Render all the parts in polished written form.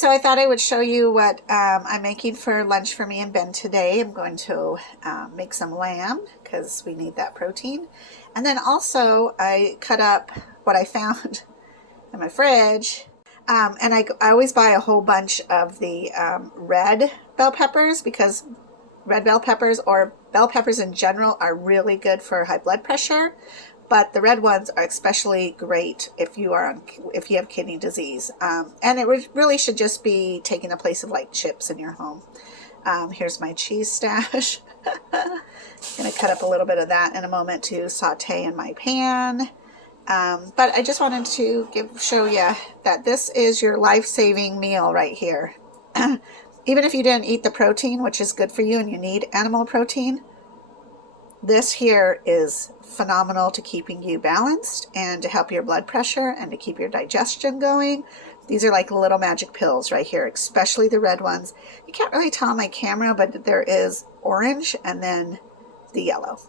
so I thought I would show you what I'm making for lunch for me and Ben today. I'm going to make some lamb because we need that protein. And then also I cut up what I found in my fridge. And I always buy a whole bunch of the red bell peppers because red bell peppers or bell peppers in general are really good for high blood pressure. But the red ones are especially great if you have kidney disease. And it really should just be taking the place of like chips in your home. Here's my cheese stash. I'm going to cut up a little bit of that in a moment to saute in my pan. But I just wanted to show you that this is your life-saving meal right here. Even if you didn't eat the protein, which is good for you and you need animal protein, this here is phenomenal to keeping you balanced and to help your blood pressure and to keep your digestion going. These are like little magic pills right here, especially the red ones. You can't really tell on my camera, but there is orange and then the yellow.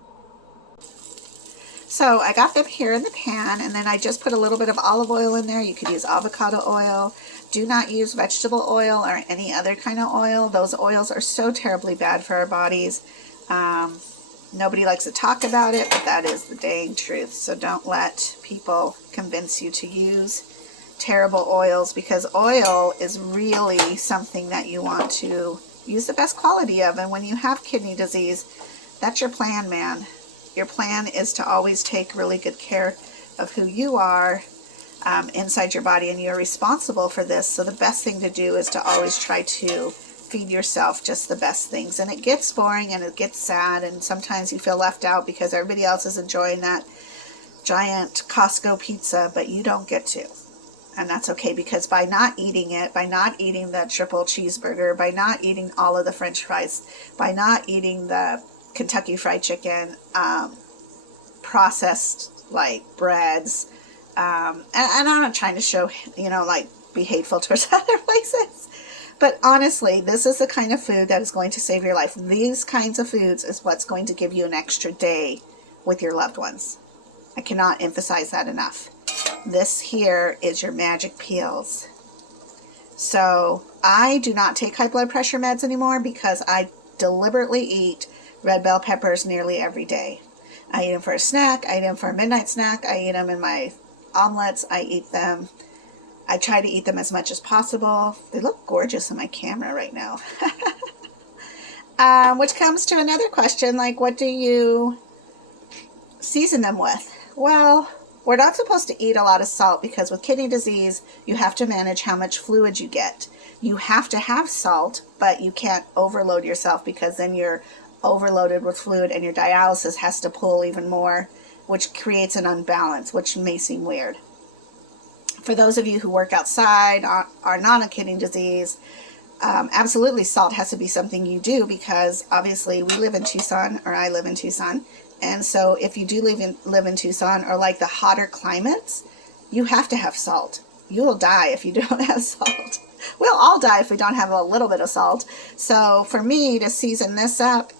So I got them here in the pan, and then I just put a little bit of olive oil in there. You could use avocado oil. Do not use vegetable oil or any other kind of oil. Those oils are so terribly bad for our bodies. Nobody likes to talk about it, but that is the dang truth. So don't let people convince you to use terrible oils, because oil is really something that you want to use the best quality of. And when you have kidney disease, that's your plan, man. Your plan is to always take really good care of who you are inside your body, and you're responsible for this. So the best thing to do is to always try to feed yourself just the best things. And it gets boring and it gets sad, and sometimes you feel left out because everybody else is enjoying that giant Costco pizza, but you don't get to. And that's okay, because by not eating it, by not eating the triple cheeseburger, by not eating all of the French fries, by not eating the Kentucky Fried Chicken, processed like breads, and I'm not trying to show, like be hateful towards other places. But honestly, this is the kind of food that is going to save your life. These kinds of foods is what's going to give you an extra day with your loved ones. I cannot emphasize that enough. This here is your magic peels. So I do not take high blood pressure meds anymore because I deliberately eat red bell peppers nearly every day. I eat them for a snack. I eat them for a midnight snack. I eat them in my omelets. I eat them. I try to eat them as much as possible. They look gorgeous on my camera right now. Which comes to another question, like what do you season them with? Well, we're not supposed to eat a lot of salt because with kidney disease, you have to manage how much fluid you get. You have to have salt, but you can't overload yourself, because then you're overloaded with fluid and your dialysis has to pull even more, which creates an unbalance, which may seem weird. For those of you who work outside, are not on kidney disease, absolutely salt has to be something you do, because obviously we live in Tucson, or I live in Tucson, and so if you do live in Tucson or like the hotter climates, you have to have salt. You will die if you don't have salt. We'll all die if we don't have a little bit of salt. So for me to season this up,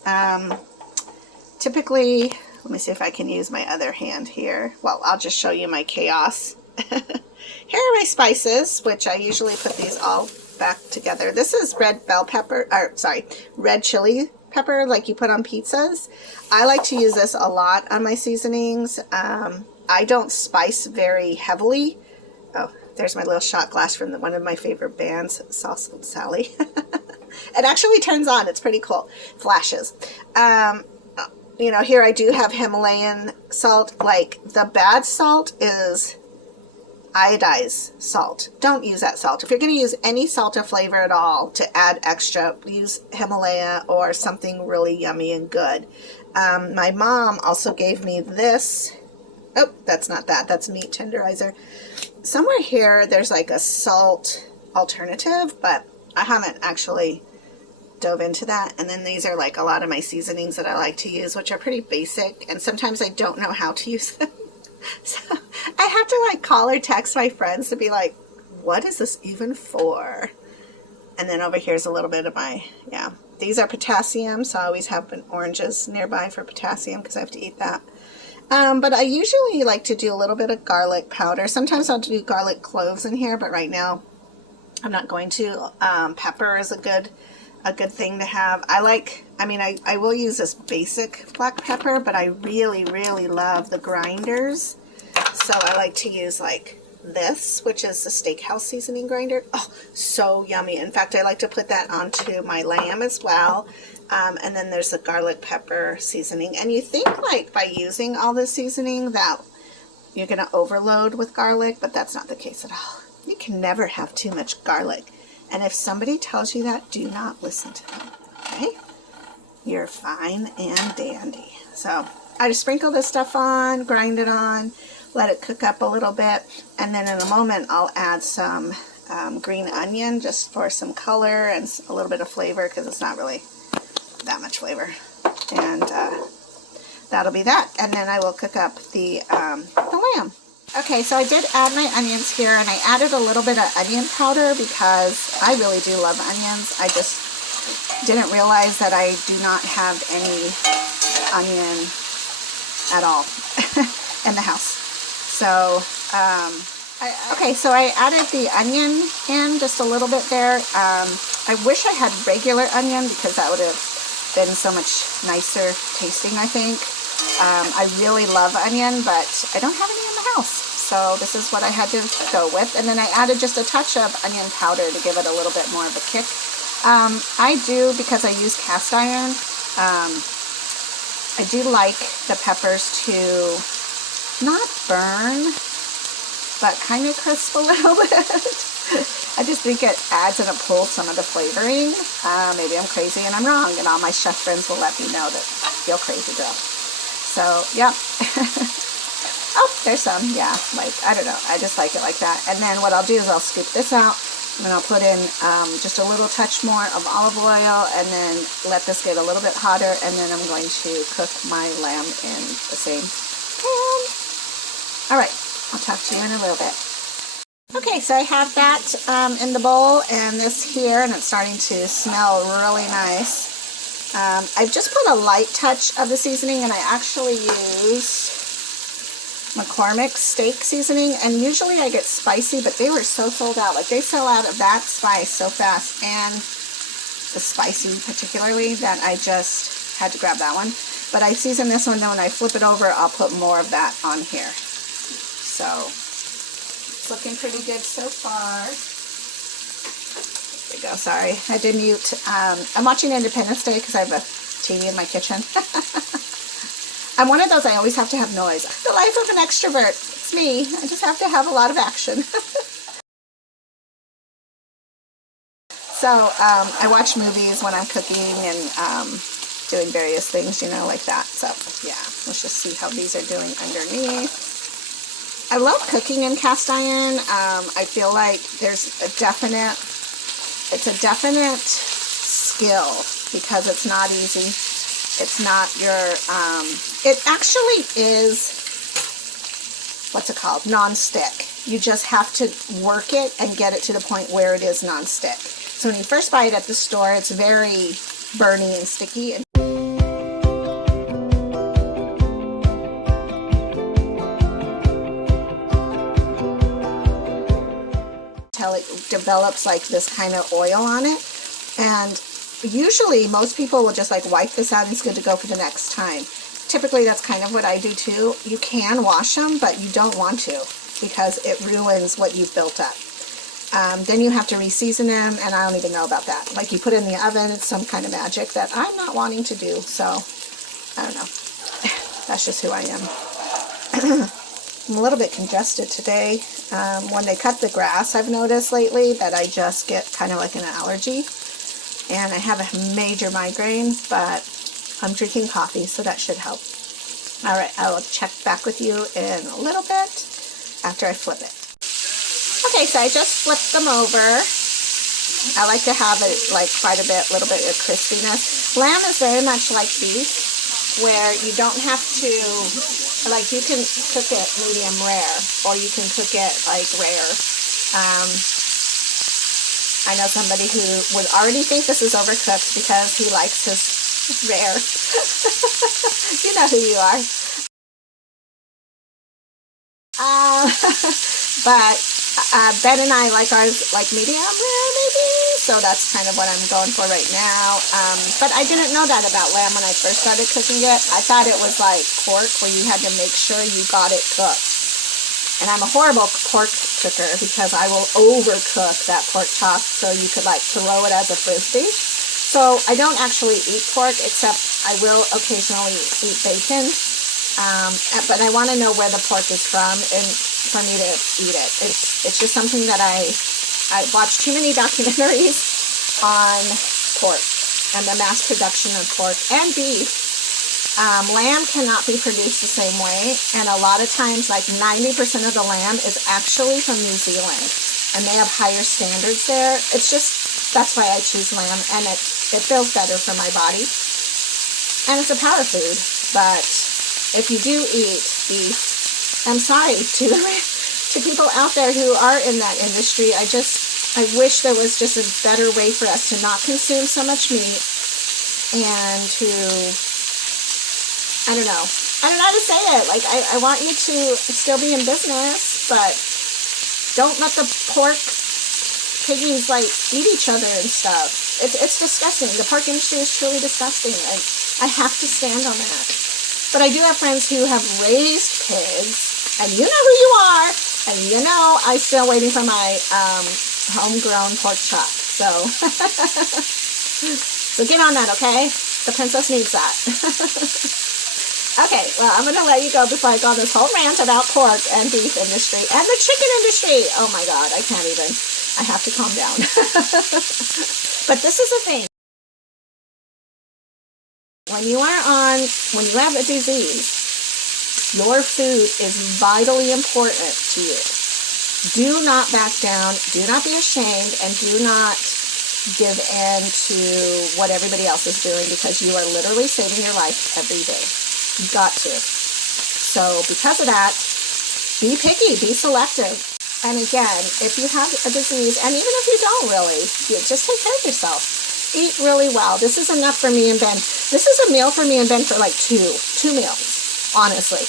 typically, let me see if I can use my other hand here. Well, I'll just show you my chaos. Here are my spices, which I usually put these all back together. This is red bell pepper, or sorry, red chili pepper like you put on pizzas. I like to use this a lot on my seasonings. I don't spice very heavily. Oh, there's my little shot glass from one of my favorite bands, Sauce and Sally. It actually turns on. It's pretty cool. Flashes. Here I do have Himalayan salt. Like the bad salt is iodized salt. Don't use that salt. If you're going to use any salt or flavor at all to add extra, use Himalaya or something really yummy and good. My mom also gave me this. Oh, that's not that. That's meat tenderizer. Somewhere here there's like a salt alternative, but I haven't actually dove into that. And then these are like a lot of my seasonings that I like to use, which are pretty basic, and sometimes I don't know how to use them. So I have to like call or text my friends to be like, what is this even for? And then over here's a little bit of my, these are potassium, so I always have oranges nearby for potassium because I have to eat that. But I usually like to do a little bit of garlic powder. Sometimes I'll do garlic cloves in here, but right now I'm not going to. Pepper is a good thing to have. I will use this basic black pepper, but I really, really love the grinders. So I like to use like this, which is the steakhouse seasoning grinder. Oh, so yummy. In fact, I like to put that onto my lamb as well. And then there's the garlic pepper seasoning. And you think like by using all this seasoning that you're going to overload with garlic, but that's not the case at all. You can never have too much garlic. And if somebody tells you that, do not listen to them, okay? You're fine and dandy. So I just sprinkle this stuff on, grind it on, let it cook up a little bit, and then in a moment I'll add some green onion just for some color and a little bit of flavor, because it's not really that much flavor. And that'll be that. And then I will cook up the lamb. Okay, so I did add my onions here, and I added a little bit of onion powder because I really do love onions. I just didn't realize that I do not have any onion at all in the house. So, okay, so I added the onion in just a little bit there. I wish I had regular onion because that would have been so much nicer tasting, I think. I really love onion, but I don't have any in the house, so this is what I had to go with. And then I added just a touch of onion powder to give it a little bit more of a kick. I do, because I use cast iron, I do like the peppers to not burn, but kind of crisp a little bit. I just think it adds and it pulls some of the flavoring. Maybe I'm crazy and I'm wrong, and all my chef friends will let me know that you're crazy, girl. So, yeah. Oh, there's some, yeah, like, I don't know, I just like it like that. And then what I'll do is I'll scoop this out, and I'll put in just a little touch more of olive oil, and then let this get a little bit hotter, and then I'm going to cook my lamb in the same pan. Alright, I'll talk to you in a little bit. Okay, so I have that in the bowl, and this here, and it's starting to smell really nice. I've just put a light touch of the seasoning, and I actually use McCormick's steak seasoning, and usually I get spicy, but they were so sold out. Like, they sell out of that spice so fast, and the spicy particularly, that I just had to grab that one. But I season this one, then when I flip it over, I'll put more of that on here. So, it's looking pretty good so far. There we go, sorry, I did mute. I'm watching Independence Day because I have a TV in my kitchen. I'm one of those, I always have to have noise. The life of an extrovert. It's me. I just have to have a lot of action. So, I watch movies when I'm cooking and doing various things, you know, like that. So, yeah, let's just see how these are doing underneath. I love cooking in cast iron. I feel like it's a definite skill because it's not easy. It's not your, it actually is, what's it called, non-stick. You just have to work it and get it to the point where it is non-stick. So when you first buy it at the store, it's very burny and sticky. Until it develops like this kind of oil on it. And usually most people will just like wipe this out and it's good to go for the next time. Typically that's kind of what I do too. You can wash them, but you don't want to because it ruins what you've built up. Then you have to re-season them, and I don't even know about that. Like, you put it in the oven, it's some kind of magic that I'm not wanting to do, so I don't know. That's just who I am. I'm a little bit congested today. When they cut the grass, I've noticed lately that I just get kind of like an allergy. And I have a major migraine, but I'm drinking coffee, so that should help. Alright, I will check back with you in a little bit after I flip it. Okay, so I just flipped them over. I like to have it like quite a bit, little bit of crispiness. Lamb is very much like beef, where you don't have to, like, you can cook it medium rare, or you can cook it like rare. I know somebody who would already think this is overcooked because he likes his rare. You know who you are. But Ben and I like ours like medium rare maybe, so that's kind of what I'm going for right now. But I didn't know that about lamb when I first started cooking it. I thought it was like pork where you had to make sure you got it cooked. And I'm a horrible pork cooker because I will overcook that pork chop so you could like throw it as a frisbee. So I don't actually eat pork, except I will occasionally eat bacon. But I want to know where the pork is from and for me to eat it. It's just something that I watch too many documentaries on pork and the mass production of pork and beef. Lamb cannot be produced the same way, and a lot of times like 90% of the lamb is actually from New Zealand, and they have higher standards there. It's just, that's why I choose lamb, and it feels better for my body, and it's a power food. But if you do eat beef, I'm sorry to people out there who are in that industry. I wish there was just a better way for us to not consume so much meat and to, I don't know how to say it. Like, I want you to still be in business, but don't let the pork piggies like eat each other and stuff. It's disgusting. The pork industry is truly disgusting. I have to stand on that. But I do have friends who have raised pigs, and you know who you are, and you know I'm still waiting for my homegrown pork chop. So, so get on that, okay? The princess needs that. Okay, well, I'm going to let you go before I go on this whole rant about pork and beef industry and the chicken industry. Oh my God, I can't even. I have to calm down. But this is the thing. When you have a disease, your food is vitally important to you. Do not back down, do not be ashamed, and do not give in to what everybody else is doing, because you are literally saving your life every day. You got to. So because of that, be picky, be selective. And again, if you have a disease, and even if you don't really, just take care of yourself. Eat really well. This is enough for me and Ben. This is a meal for me and Ben for like two meals, honestly.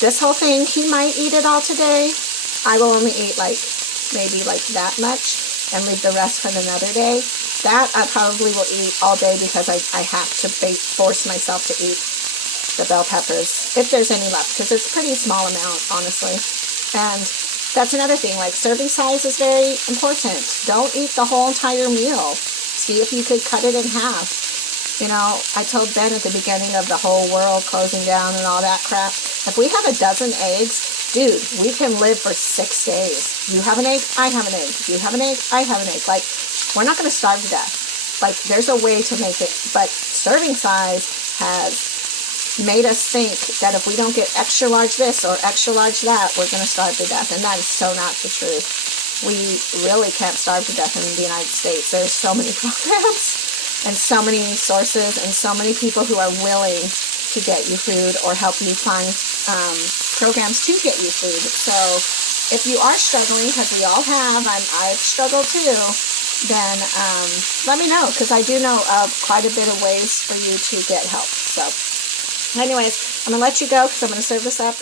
This whole thing, he might eat it all today. I will only eat like maybe like that much and leave the rest for another day. That I probably will eat all day because I have to force myself to eat the bell peppers, if there's any left, because it's a pretty small amount, honestly. And that's another thing, like serving size is very important. Don't eat the whole entire meal. See if you could cut it in half. You know, I told Ben at the beginning of the whole world closing down and all that crap, if we have a dozen eggs, dude, we can live for 6 days. You have an egg, I have an egg. You have an egg, I have an egg. Like, we're not going to starve to death. Like, there's a way to make it, but serving size has made us think that if we don't get extra large this or extra large that, we're going to starve to death, and that is so not the truth. We really can't starve to death in the United States. There's so many programs and so many sources and so many people who are willing to get you food or help you find programs to get you food. So if you are struggling, because we all have, I've struggled too, then let me know, because I do know of quite a bit of ways for you to get help. So anyways, I'm going to let you go because I'm going to serve this up.